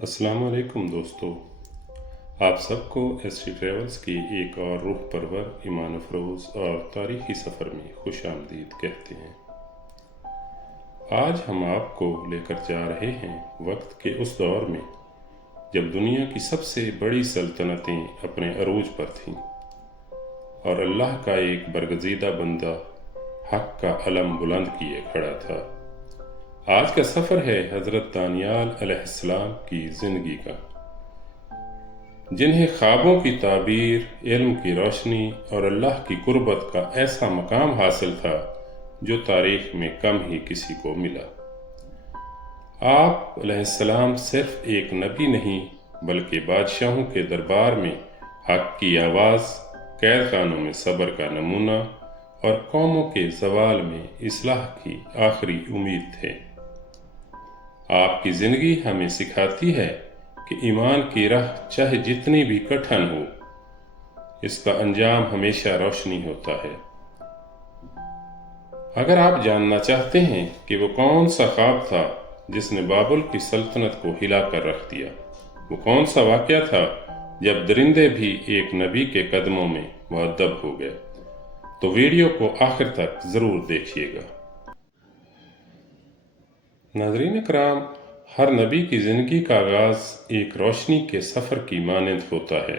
السلام علیکم دوستو، آپ سب کو ایس ٹی ٹریولز کی ایک اور روح پرور، ایمان افروز اور تاریخی سفر میں خوش آمدید کہتے ہیں۔ آج ہم آپ کو لے کر جا رہے ہیں وقت کے اس دور میں جب دنیا کی سب سے بڑی سلطنتیں اپنے عروج پر تھیں اور اللہ کا ایک برگزیدہ بندہ حق کا علم بلند کیے کھڑا تھا۔ آج کا سفر ہے حضرت دانیال علیہ السلام کی زندگی کا، جنہیں خوابوں کی تعبیر، علم کی روشنی اور اللہ کی قربت کا ایسا مقام حاصل تھا جو تاریخ میں کم ہی کسی کو ملا۔ آپ علیہ السلام صرف ایک نبی نہیں بلکہ بادشاہوں کے دربار میں حق کی آواز، قید خانوں میں صبر کا نمونہ اور قوموں کے زوال میں اصلاح کی آخری امید تھے۔ آپ کی زندگی ہمیں سکھاتی ہے کہ ایمان کی راہ چاہے جتنی بھی کٹھن ہو، اس کا انجام ہمیشہ روشنی ہوتا ہے۔ اگر آپ جاننا چاہتے ہیں کہ وہ کون سا خواب تھا جس نے بابل کی سلطنت کو ہلا کر رکھ دیا، وہ کون سا واقعہ تھا جب درندے بھی ایک نبی کے قدموں میں مؤدب ہو گئے، تو ویڈیو کو آخر تک ضرور دیکھیے گا۔ ناظرین اکرام، ہر نبی کی زندگی کا آغاز ایک روشنی کے سفر کی مانند ہوتا ہے،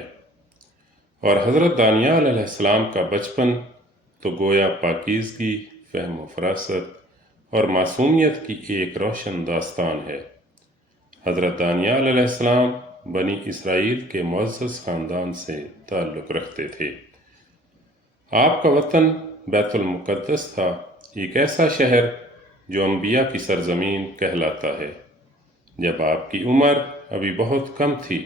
اور حضرت دانیال علیہ السلام کا بچپن تو گویا پاکیزگی، فہم و فراست اور معصومیت کی ایک روشن داستان ہے۔ حضرت دانیال علیہ السلام بنی اسرائیل کے معزز خاندان سے تعلق رکھتے تھے۔ آپ کا وطن بیت المقدس تھا، ایک ایسا شہر جو انبیاء کی سرزمین کہلاتا ہے۔ جب آپ کی عمر ابھی بہت کم تھی،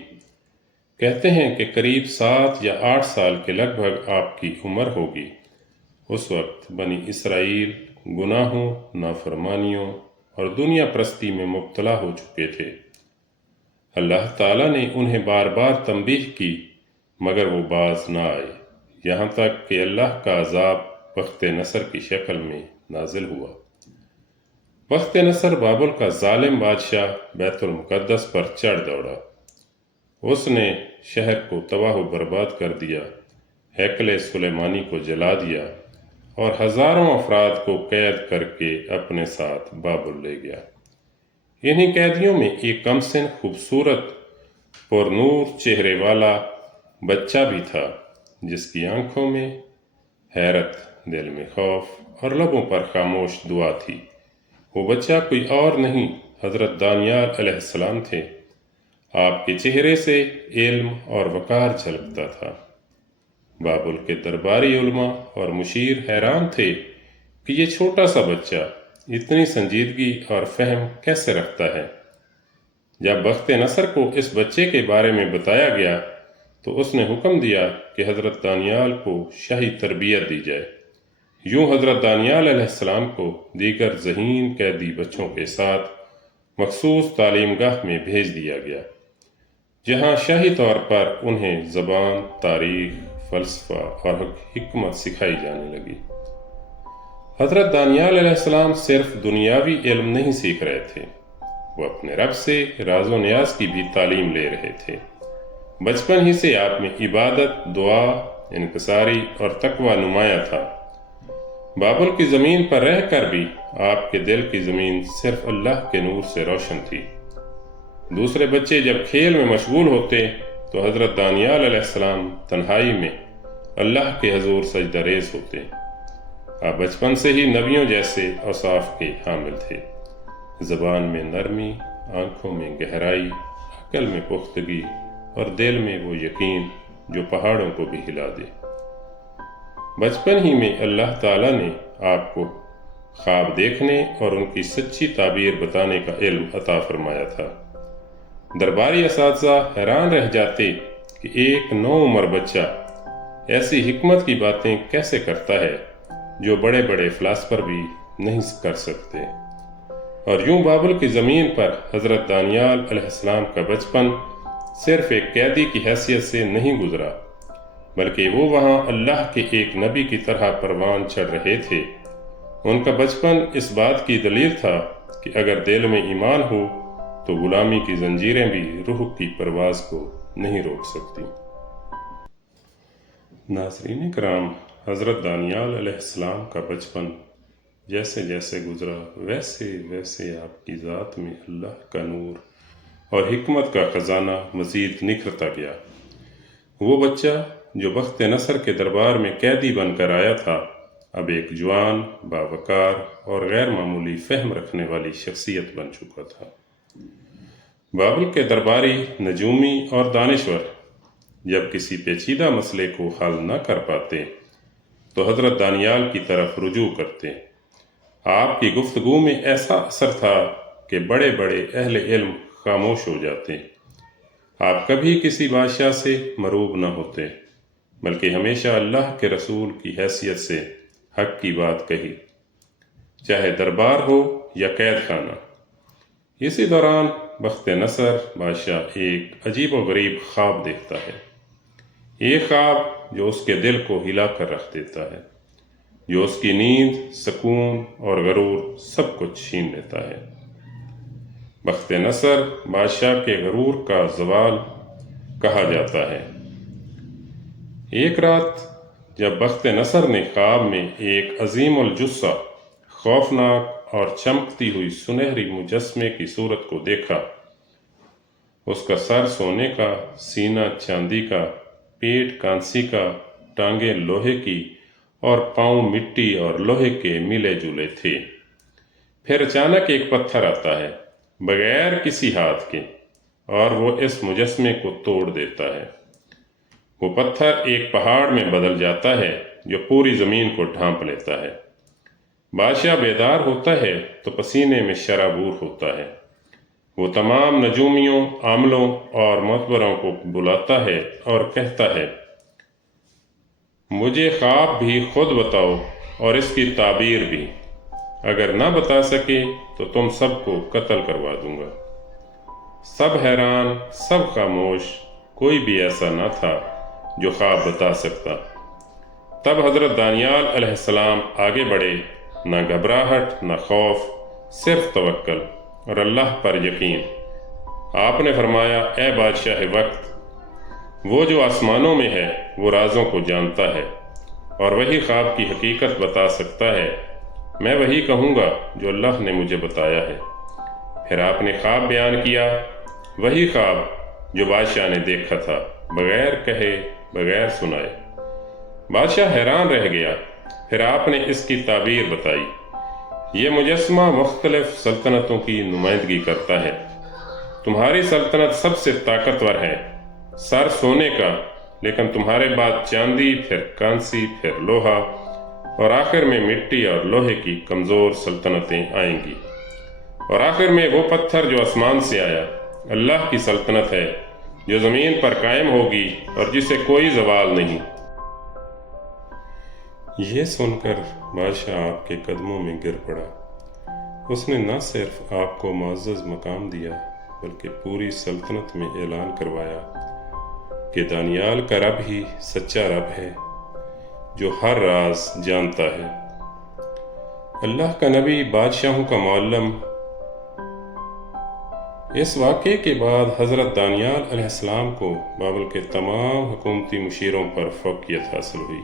کہتے ہیں کہ قریب 7 یا 8 سال کے لگ بھگ آپ کی عمر ہوگی، اس وقت بنی اسرائیل گناہوں، نافرمانیوں اور دنیا پرستی میں مبتلا ہو چکے تھے۔ اللہ تعالیٰ نے انہیں بار بار تنبیہ کی مگر وہ باز نہ آئے، یہاں تک کہ اللہ کا عذاب بخت نصر کی شکل میں نازل ہوا۔ بخت نصر بابل کا ظالم بادشاہ بیت المقدس پر چڑھ دوڑا۔ اس نے شہر کو تباہ و برباد کر دیا، ہیکل سلیمانی کو جلا دیا اور ہزاروں افراد کو قید کر کے اپنے ساتھ بابل لے گیا۔ انہی قیدیوں میں ایک کم سن، خوبصورت، پر نور چہرے والا بچہ بھی تھا، جس کی آنکھوں میں حیرت، دل میں خوف اور لبوں پر خاموش دعا تھی۔ وہ بچہ کوئی اور نہیں، حضرت دانیال علیہ السلام تھے۔ آپ کے چہرے سے علم اور وقار جھلکتا تھا۔ بابل کے درباری علماء اور مشیر حیران تھے کہ یہ چھوٹا سا بچہ اتنی سنجیدگی اور فہم کیسے رکھتا ہے۔ جب بخت نصر کو اس بچے کے بارے میں بتایا گیا تو اس نے حکم دیا کہ حضرت دانیال کو شاہی تربیت دی جائے۔ یوں حضرت دانیال علیہ السلام کو دیگر ذہین قیدی بچوں کے ساتھ مخصوص تعلیم گاہ میں بھیج دیا گیا، جہاں شاہی طور پر انہیں زبان، تاریخ، فلسفہ اور حکمت سکھائی جانے لگی۔ حضرت دانیال علیہ السلام صرف دنیاوی علم نہیں سیکھ رہے تھے، وہ اپنے رب سے راز و نیاز کی بھی تعلیم لے رہے تھے۔ بچپن ہی سے آپ میں عبادت، دعا، انکساری اور تقوی نمایاں تھا۔ بابل کی زمین پر رہ کر بھی آپ کے دل کی زمین صرف اللہ کے نور سے روشن تھی۔ دوسرے بچے جب کھیل میں مشغول ہوتے تو حضرت دانیال علیہ السلام تنہائی میں اللہ کے حضور سجدہ ریز ہوتے۔ آپ بچپن سے ہی نبیوں جیسے اوصاف کے حامل تھے، زبان میں نرمی، آنکھوں میں گہرائی، عقل میں پختگی اور دل میں وہ یقین جو پہاڑوں کو بھی ہلا دے۔ بچپن ہی میں اللہ تعالیٰ نے آپ کو خواب دیکھنے اور ان کی سچی تعبیر بتانے کا علم عطا فرمایا تھا۔ درباری اساتذہ حیران رہ جاتے کہ ایک نوعمر بچہ ایسی حکمت کی باتیں کیسے کرتا ہے جو بڑے بڑے فلاسفر بھی نہیں کر سکتے۔ اور یوں بابل کی زمین پر حضرت دانیال علیہ السلام کا بچپن صرف ایک قیدی کی حیثیت سے نہیں گزرا، بلکہ وہ وہاں اللہ کے ایک نبی کی طرح پروان چڑھ رہے تھے۔ ان کا بچپن اس بات کی دلیل تھا کہ اگر دل میں ایمان ہو تو غلامی کی زنجیریں بھی روح کی پرواز کو نہیں روک سکتی۔ ناظرین کرام، حضرت دانیال علیہ السلام کا بچپن جیسے جیسے گزرا ویسے ویسے آپ کی ذات میں اللہ کا نور اور حکمت کا خزانہ مزید نکھرتا گیا۔ وہ بچہ جو بخت نصر کے دربار میں قیدی بن کر آیا تھا، اب ایک جوان، باوقار اور غیر معمولی فہم رکھنے والی شخصیت بن چکا تھا۔ بابل کے درباری، نجومی اور دانشور جب کسی پیچیدہ مسئلے کو حل نہ کر پاتے تو حضرت دانیال کی طرف رجوع کرتے۔ آپ کی گفتگو میں ایسا اثر تھا کہ بڑے بڑے اہل علم خاموش ہو جاتے۔ آپ کبھی کسی بادشاہ سے مروب نہ ہوتے، بلکہ ہمیشہ اللہ کے رسول کی حیثیت سے حق کی بات کہی، چاہے دربار ہو یا قید خانہ۔ اسی دوران بخت نصر بادشاہ ایک عجیب و غریب خواب دیکھتا ہے، ایک خواب جو اس کے دل کو ہلا کر رکھ دیتا ہے، جو اس کی نیند، سکون اور غرور سب کچھ چھین لیتا ہے۔ بخت نصر بادشاہ کے غرور کا زوال کہا جاتا ہے۔ ایک رات جب بخت نصر نے خواب میں ایک عظیم الجثہ، خوفناک اور چمکتی ہوئی سنہری مجسمے کی صورت کو دیکھا، اس کا سر سونے کا، سینہ چاندی کا، پیٹ کانسی کا، ٹانگیں لوہے کی اور پاؤں مٹی اور لوہے کے ملے جلے تھے۔ پھر اچانک ایک پتھر آتا ہے بغیر کسی ہاتھ کے اور وہ اس مجسمے کو توڑ دیتا ہے۔ وہ پتھر ایک پہاڑ میں بدل جاتا ہے جو پوری زمین کو ڈھانپ لیتا ہے۔ بادشاہ بیدار ہوتا ہے تو پسینے میں شرابور ہوتا ہے۔ وہ تمام نجومیوں، عاملوں اور معتبروں کو بلاتا ہے اور کہتا ہے، مجھے خواب بھی خود بتاؤ اور اس کی تعبیر بھی، اگر نہ بتا سکے تو تم سب کو قتل کروا دوں گا۔ سب حیران، سب خاموش، کوئی بھی ایسا نہ تھا جو خواب بتا سکتا۔ تب حضرت دانیال علیہ السلام آگے بڑھے، نہ گھبراہٹ، نہ خوف، صرف توکل اور اللہ پر یقین۔ آپ نے فرمایا، اے بادشاہ وقت، وہ جو آسمانوں میں ہے وہ رازوں کو جانتا ہے اور وہی خواب کی حقیقت بتا سکتا ہے۔ میں وہی کہوں گا جو اللہ نے مجھے بتایا ہے۔ پھر آپ نے خواب بیان کیا، وہی خواب جو بادشاہ نے دیکھا تھا، بغیر کہے، بغیر سنائے۔ بادشاہ حیران رہ گیا۔ پھر آپ نے اس کی تعبیر بتائی، یہ مجسمہ مختلف سلطنتوں کی نمائندگی کرتا ہے۔ تمہاری سلطنت سب سے طاقتور ہے، سر سونے کا، لیکن تمہارے بعد چاندی، پھر کانسی، پھر لوہا اور آخر میں مٹی اور لوہے کی کمزور سلطنتیں آئیں گی۔ اور آخر میں وہ پتھر جو آسمان سے آیا، اللہ کی سلطنت ہے جو زمین پر قائم ہوگی اور جسے کوئی زوال نہیں۔ یہ سن کر بادشاہ آپ کے قدموں میں گر پڑا۔ اس نے نہ صرف آپ کو معزز مقام دیا بلکہ پوری سلطنت میں اعلان کروایا کہ دانیال کا رب ہی سچا رب ہے جو ہر راز جانتا ہے۔ اللہ کا نبی، بادشاہوں کا معلم۔ اس واقعے کے بعد حضرت دانیال علیہ السلام کو بابل کے تمام حکومتی مشیروں پر فوقیت حاصل ہوئی،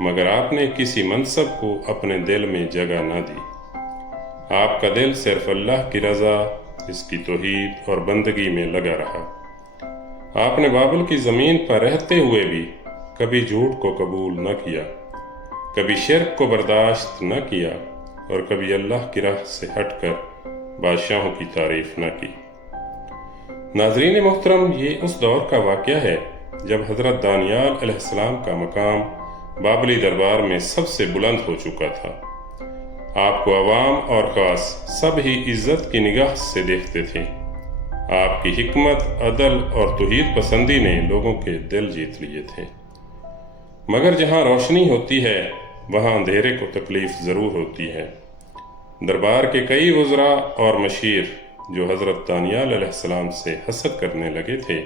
مگر آپ نے کسی منصب کو اپنے دل میں جگہ نہ دی۔ آپ کا دل صرف اللہ کی رضا، اس کی توحید اور بندگی میں لگا رہا۔ آپ نے بابل کی زمین پر رہتے ہوئے بھی کبھی جھوٹ کو قبول نہ کیا، کبھی شرک کو برداشت نہ کیا اور کبھی اللہ کی راہ سے ہٹ کر بادشاہوں کی تعریف نہ کی۔ ناظرین محترم، یہ اس دور کا واقعہ ہے جب حضرت دانیال علیہ السلام کا مقام بابلی دربار میں سب سے بلند ہو چکا تھا۔ آپ کو عوام اور خاص سب ہی عزت کی نگاہ سے دیکھتے تھے۔ آپ کی حکمت، عدل اور توحید پسندی نے لوگوں کے دل جیت لیے تھے۔ مگر جہاں روشنی ہوتی ہے وہاں اندھیرے کو تکلیف ضرور ہوتی ہے۔ دربار کے کئی وزراء اور مشیر جو حضرت دانیال علیہ السلام سے حسد کرنے لگے تھے،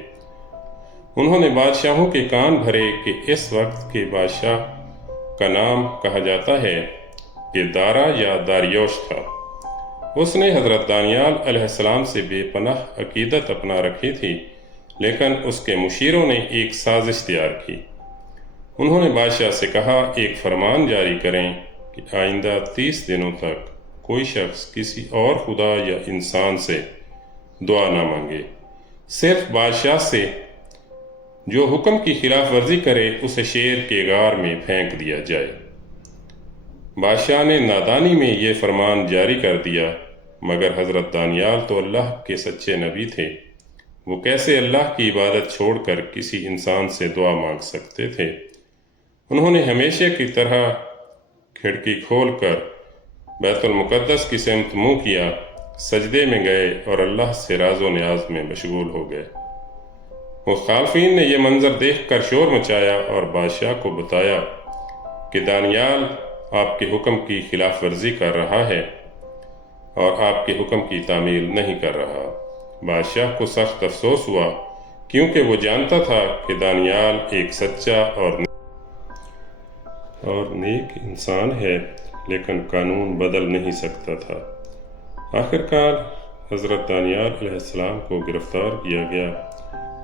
انہوں نے بادشاہوں کے کان بھرے کہ اس وقت کے بادشاہ کا نام کہا جاتا ہے کہ دارا یا داریوش تھا، اس نے حضرت دانیال علیہ السلام سے بے پناہ عقیدت اپنا رکھی تھی، لیکن اس کے مشیروں نے ایک سازش تیار کی۔ انہوں نے بادشاہ سے کہا، ایک فرمان جاری کریں کہ آئندہ 30 دنوں تک کوئی شخص کسی اور خدا یا انسان سے دعا نہ مانگے، صرف بادشاہ سے۔ جو حکم کی خلاف ورزی کرے اسے شیر کے غار میں پھینک دیا جائے۔ بادشاہ نے نادانی میں یہ فرمان جاری کر دیا، مگر حضرت دانیال تو اللہ کے سچے نبی تھے۔ وہ کیسے اللہ کی عبادت چھوڑ کر کسی انسان سے دعا مانگ سکتے تھے؟ انہوں نے ہمیشہ کی طرح کھڑکی کھول کر بیت المقدس کی سمت منہ کیا، سجدے میں گئے اور اللہ سے راز و نیاز میں مشغول ہو گئے۔ مخالفین نے یہ منظر دیکھ کر شور مچایا اور بادشاہ کو بتایا کہ دانیال آپ کے حکم کی خلاف ورزی کر رہا ہے اور آپ کے حکم کی تعمیل نہیں کر رہا۔ بادشاہ کو سخت افسوس ہوا، کیونکہ وہ جانتا تھا کہ دانیال ایک سچا اور نیک انسان ہے، لیکن قانون بدل نہیں سکتا تھا۔ آخرکار حضرت دانیال علیہ السلام کو گرفتار کیا گیا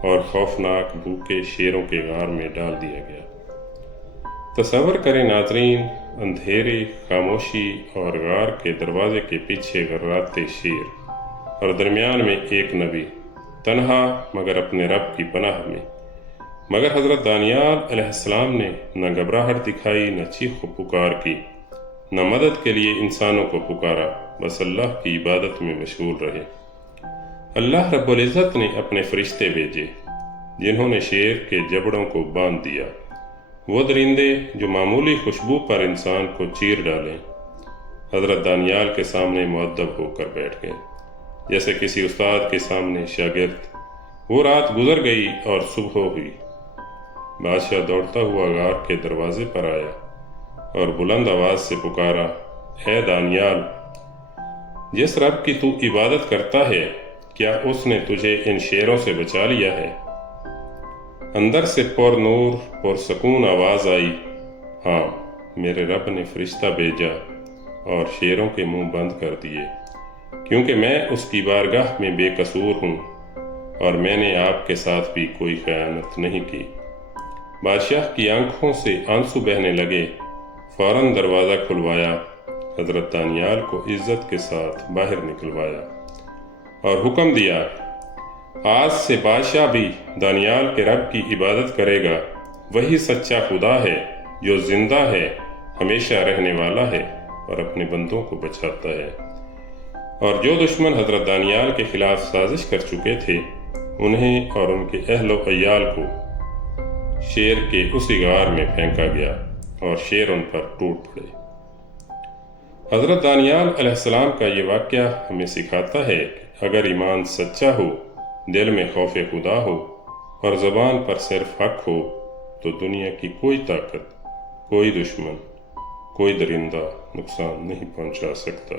اور خوفناک بھوکے شیروں کے غار میں ڈال دیا گیا۔ تصور کریں ناظرین، اندھیرے، خاموشی اور غار کے دروازے کے پیچھے غراتے شیر، اور درمیان میں ایک نبی، تنہا مگر اپنے رب کی پناہ میں۔ مگر حضرت دانیال علیہ السلام نے نہ گھبراہٹ دکھائی، نہ چیخ و پکار کی، نہ مدد کے لیے انسانوں کو پکارا، بس اللہ کی عبادت میں مشغول رہے۔ اللہ رب العزت نے اپنے فرشتے بھیجے، جنہوں نے شیر کے جبڑوں کو باندھ دیا، وہ درندے جو معمولی خوشبو پر انسان کو چیر ڈالیں۔ حضرت دانیال کے سامنے مؤدب ہو کر بیٹھ گئے، جیسے کسی استاد کے سامنے شاگرد۔ وہ رات گزر گئی اور صبح ہوئی۔ بادشاہ دوڑتا ہوا غار کے دروازے پر آیا اور بلند آواز سے پکارا، اے دانیال، جس رب کی تو عبادت کرتا ہے، کیا اس نے تجھے ان شیروں سے بچا لیا ہے؟ اندر سے پر نور پر سکون آواز آئی، ہاں، میرے رب نے فرشتہ بھیجا اور شیروں کے منہ بند کر دیے، کیونکہ میں اس کی بارگاہ میں بے قصور ہوں اور میں نے آپ کے ساتھ بھی کوئی خیانت نہیں کی۔ بادشاہ کی آنکھوں سے آنسو بہنے لگے، فوراً دروازہ کھلوایا، حضرت دانیال کو عزت کے ساتھ باہر نکلوایا اور حکم دیا، آج سے بادشاہ بھی دانیال کے رب کی عبادت کرے گا۔ وہی سچا خدا ہے جو زندہ ہے، ہمیشہ رہنے والا ہے اور اپنے بندوں کو بچاتا ہے۔ اور جو دشمن حضرت دانیال کے خلاف سازش کر چکے تھے، انہیں اور ان کے اہل و عیال کو شیر کے اسی غار میں پھینکا گیا اور شیر ان پر ٹوٹ پڑے۔ حضرت دانیال علیہ السلام کا یہ واقعہ ہمیں سکھاتا ہے کہ اگر ایمان سچا ہو، دل میں خوف خدا ہو اور زبان پر صرف حق ہو، تو دنیا کی کوئی طاقت، کوئی دشمن، کوئی درندہ نقصان نہیں پہنچا سکتا۔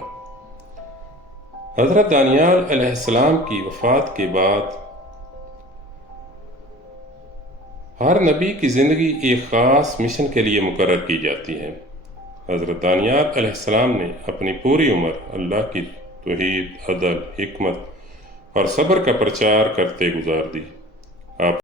حضرت دانیال علیہ السلام کی وفات کے بعد ہر نبی کی زندگی ایک خاص مشن کے لیے مقرر کی جاتی ہے۔ حضرت دانیال علیہ السلام نے اپنی پوری عمر اللہ کی توحید، عدل، حکمت اور صبر کا پرچار کرتے گزار دی۔ آپ